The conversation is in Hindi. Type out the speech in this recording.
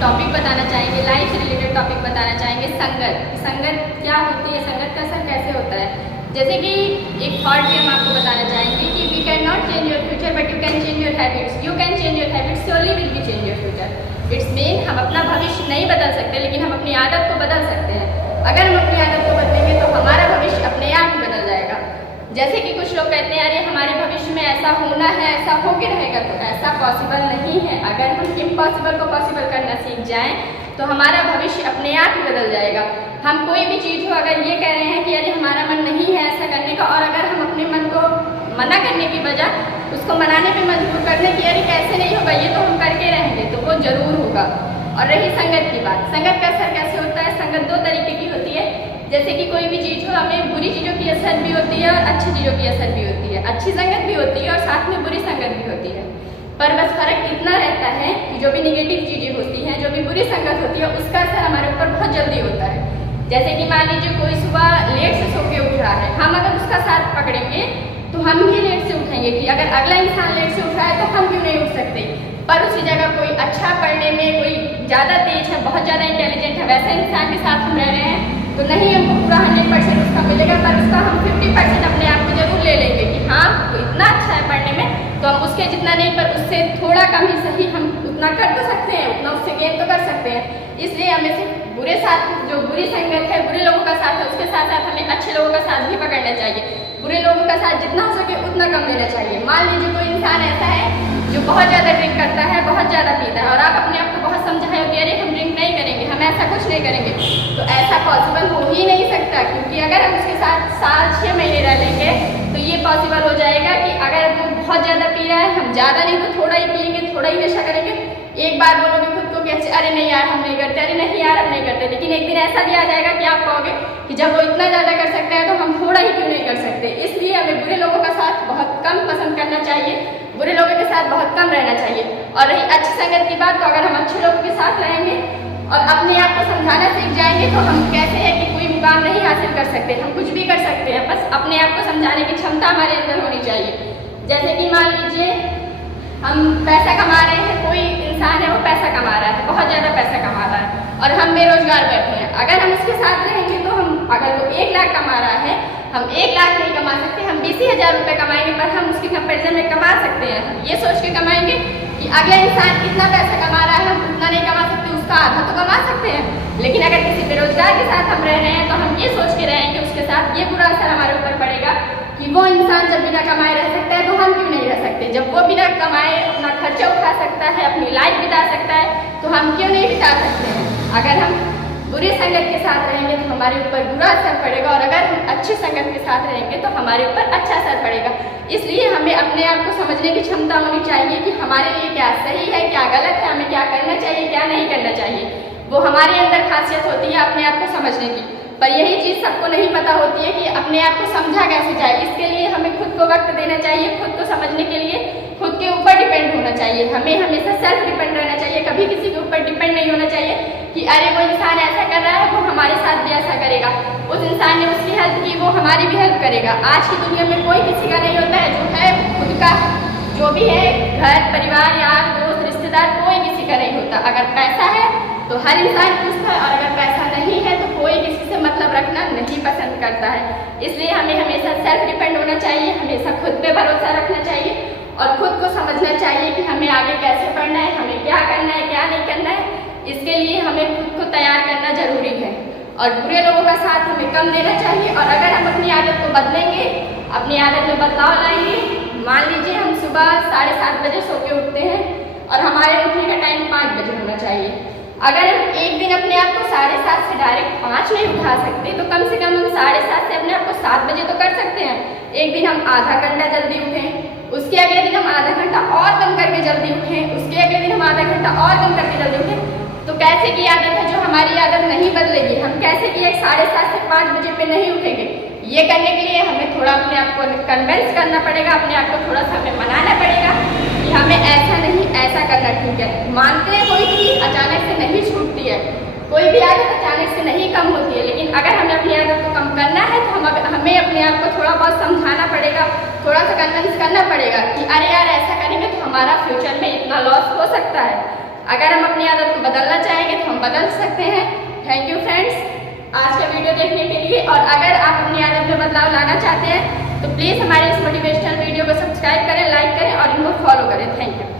टॉपिक बताना चाहेंगे, लाइफ से रिलेटेड टॉपिक बताना चाहेंगे। संगत क्या होती है, संगत का असर कैसे होता है। जैसे कि एक थॉट भी हम आपको बताना चाहेंगे कि we can not change your future but you can change your habits. You can change your habits, surely will be change your future. It's mean हम अपना भविष्य नहीं बदल सकते, लेकिन हम अपनी आदत को बदल सकते हैं। अगर हम अपनी आदत को बदलेंगे तो हमारा भविष्य अपने आप ही बदल जाएगा। जैसे कि कुछ लोग कहते हैं अरे हमारे भविष्य में ऐसा होना है, ऐसा हो के रहेगा, तो ऐसा पॉसिबल नहीं है। अगर हम इम्पॉसिबल को पॉसिबल करना सीख जाएं तो हमारा भविष्य अपने आप ही बदल जाएगा। हम कोई भी चीज़ हो, अगर ये कह रहे हैं कि अरे हमारा मन नहीं है ऐसा करने का, और अगर हम अपने मन को मना करने की बजाय उसको मनाने पे मजबूर करने की अरे कैसे नहीं होगा, ये तो हम करके रहेंगे, तो वो जरूर होगा। और रही संगत की बात, संगत का असर कैसे होता है। संगत दो तरीके की होती है। जैसे कि कोई भी चीज़ हो, हमें बुरी चीज़ों की असर भी होती है और अच्छी चीज़ों की असर भी होती है। अच्छी संगत भी होती है और साथ में बुरी संगत भी होती है। पर बस फर्क इतना रहता है कि जो भी निगेटिव चीज़ें होती हैं, जो भी बुरी संगत होती है, उसका असर हमारे ऊपर बहुत जल्दी होता है। जैसे कि मान लीजिए कोई सुबह लेट से सो के उठ रहा है, हम अगर उसका साथ पकड़ेंगे तो हम भी लेट से उठेंगे कि अगर अगला इंसान लेट से उठ रहा है तो हम क्यों नहीं उठ सकते। पर उसी जगह कोई अच्छा पढ़ने में, कोई ज़्यादा तेज है, बहुत ज़्यादा इंटेलिजेंट है, वैसे इंसान के साथ हम रह रहे हैं तो नहीं हमको पूरा 100% उसका मिलेगा, पर उसका हम 50% अपने आप को जरूर ले लेंगे कि हाँ तो इतना अच्छा है पढ़ने में, तो हम उसके जितना नहीं पर उससे थोड़ा कम ही सही हम उतना कर तो सकते हैं, उतना उससे गेन तो कर सकते हैं। इसलिए हमें सिर्फ बुरे साथ, जो बुरी संगत है, बुरे लोगों का साथ है, उसके साथ साथ हमें अच्छे लोगों का साथ भी पकड़ना चाहिए। बुरे लोगों का साथ जितना हो सके उतना कम लेना चाहिए। मान लीजिए कोई इंसान ऐसा है जो बहुत ज़्यादा ड्रिंक करता है, बहुत ज़्यादा पीता है, और आप अपने आप को बहुत समझाए कि अरे हम ड्रिंक नहीं करेंगे, हम ऐसा कुछ नहीं करेंगे, तो ऐसा पॉसिबल हो ही नहीं सकता। क्योंकि अगर हम उसके साथ साल 6 महीने रह लेंगे तो ये पॉसिबल हो जाएगा कि अगर वो बहुत ज़्यादा पी रहा है, हम ज़्यादा नहीं तो थोड़ा ही पिएंगे, थोड़ा ही नशा करेंगे, एक बार बोलोगे खुद को कि अरे नहीं यार हम नहीं करते, अरे नहीं यार हम नहीं करते, लेकिन एक दिन ऐसा भी आ जाएगा कि आप कहोगे कि जब वो इतना ज़्यादा कर सकता है तो हम थोड़ा ही क्यों नहीं कर सकते। इसलिए हमें बुरे लोगों का साथ बहुत कम पसंद करना चाहिए, बुरे लोगों के साथ बहुत कम रहना चाहिए। और रही अच्छी संगत की बात, तो अगर हम अच्छे लोगों के साथ रहेंगे और अपने आप को समझाना सीख जाएंगे तो हम कैसे है कि कोई मुकाम नहीं हासिल कर सकते, हम कुछ भी कर सकते हैं, बस अपने आप को समझाने की क्षमता हमारे अंदर होनी चाहिए। जैसे कि मान लीजिए हम पैसा कमा रहे हैं, कोई इंसान है वो पैसा कमा रहा है, बहुत ज़्यादा पैसा कमा रहा है, और हम बेरोजगार बैठे हैं। अगर हम उसके साथ रहेंगे तो हम, अगर वो 1 लाख कमा रहा है, हम 1 लाख नहीं कमा सकते, हम 20,000 रुपये कमाएंगे, पर हम उसके कंपेरिजन में कमा सकते हैं। हम ये सोच के कमाएंगे कि अगला इंसान कितना पैसा कमा रहा है, हम उतना नहीं कमा सकते, उसका आधा तो कमा सकते हैं। लेकिन अगर किसी बेरोजगार के साथ हम रह रहे हैं तो हम ये सोच के रहेंगे उसके साथ, ये बुरा असर हमारे ऊपर पड़ेगा कि वो इंसान जब बिना कमाए रह सकता है तो हम क्यों नहीं रह सकते। जब वो बिना कमाए अपना खर्चा उठा सकता है, अपनी लाइफ बिता सकता है, तो हम क्यों नहीं बिता सकते हैं। अगर हम बुरी संगत के साथ रहेंगे तो हमारे ऊपर बुरा असर पड़ेगा, और अगर हम अच्छी संगत के साथ रहेंगे तो हमारे ऊपर अच्छा असर पड़ेगा। इसलिए हमें अपने आप को समझने की क्षमता होनी चाहिए कि हमारे लिए क्या सही है, क्या गलत है, हमें क्या करना चाहिए, क्या नहीं करना चाहिए। वो हमारे अंदर खासियत होती है अपने आप को समझने की। पर यही चीज़ सबको नहीं पता होती है कि अपने आप को समझा कैसे जाए। इसके लिए हमें खुद को वक्त देना चाहिए, खुद को समझने के लिए खुद के ऊपर डिपेंड होना चाहिए। हमें हमेशा सेल्फ डिपेंड रहना चाहिए, कभी किसी के ऊपर डिपेंड नहीं होना चाहिए कि अरे वो इंसान ऐसा कर रहा है वो हमारे साथ भी ऐसा करेगा, उस इंसान ने उसकी हेल्प की वो हमारी भी हेल्प करेगा। आज की दुनिया में कोई किसी का नहीं होता है, जो है खुद का, जो भी है घर परिवार यार दोस्त रिश्तेदार, कोई किसी का नहीं होता। अगर पैसा है तो हर इंसान पूछता है, और अगर पैसा नहीं है तो कोई किसी से मतलब रखना नहीं पसंद करता है। इसलिए हमें हमेशा सेल्फ डिपेंड होना चाहिए, हमेशा खुद पे भरोसा रखना चाहिए और खुद को समझना चाहिए कि हमें आगे कैसे बढ़ना है, हमें क्या करना है, क्या नहीं करना है। इसके लिए हमें खुद को तैयार करना जरूरी है, और बुरे लोगों का साथ हमें कम देना चाहिए। और अगर हम अपनी आदत को बदलेंगे, अपनी आदत में बदलाव लाएंगे, मान लीजिए हम सुबह 7:30 बजे सो के उठते हैं और हमारे उठने का टाइम 5 बजे होना चाहिए। अगर हम एक दिन अपने आप को 7:30 से डायरेक्ट 5 नहीं उठा सकते तो कम से कम हम 7:30 से अपने आप को 7 बजे तो कर सकते हैं। एक दिन हम आधा घंटा जल्दी उठें, उसके अगले दिन हम आधा घंटा और कम करके जल्दी उठें, उसके अगले दिन हम आधा घंटा और कम करके जल्दी उठें। तो कैसे की आदत है जो हमारी आदत नहीं बदलेगी, हम कैसे की 7:30 से 5 बजे पे नहीं उठेंगे। ये करने के लिए हमें थोड़ा अपने आप को कन्विंस करना पड़ेगा, अपने आप को थोड़ा सा हमें मनाना पड़ेगा कि हमें ऐसा नहीं, ऐसा करना ठीक है। मानते हैं कोई चीज़ अचानक से नहीं छूटती है, कोई भी आदत अचानक से नहीं कम होती है, लेकिन अगर हमें अपनी आदत को कम करना है तो हमें अपने आप को थोड़ा बहुत समझाना पड़ेगा, थोड़ा सा कन्विंस करना पड़ेगा कि अरे यार ऐसा करेंगे तो हमारा फ्यूचर में इतना लॉस हो सकता है। अगर हम अपनी आदत को बदलना चाहेंगे तो हम बदल सकते हैं। थैंक यू फ्रेंड्स आज का वीडियो देखने के लिए। और अगर आप अपनी आदत में बदलाव लाना चाहते हैं तो प्लीज़ हमारे इस मोटिवेशनल वीडियो को सब्सक्राइब करें, लाइक करें और इनको फॉलो करें। Thank you.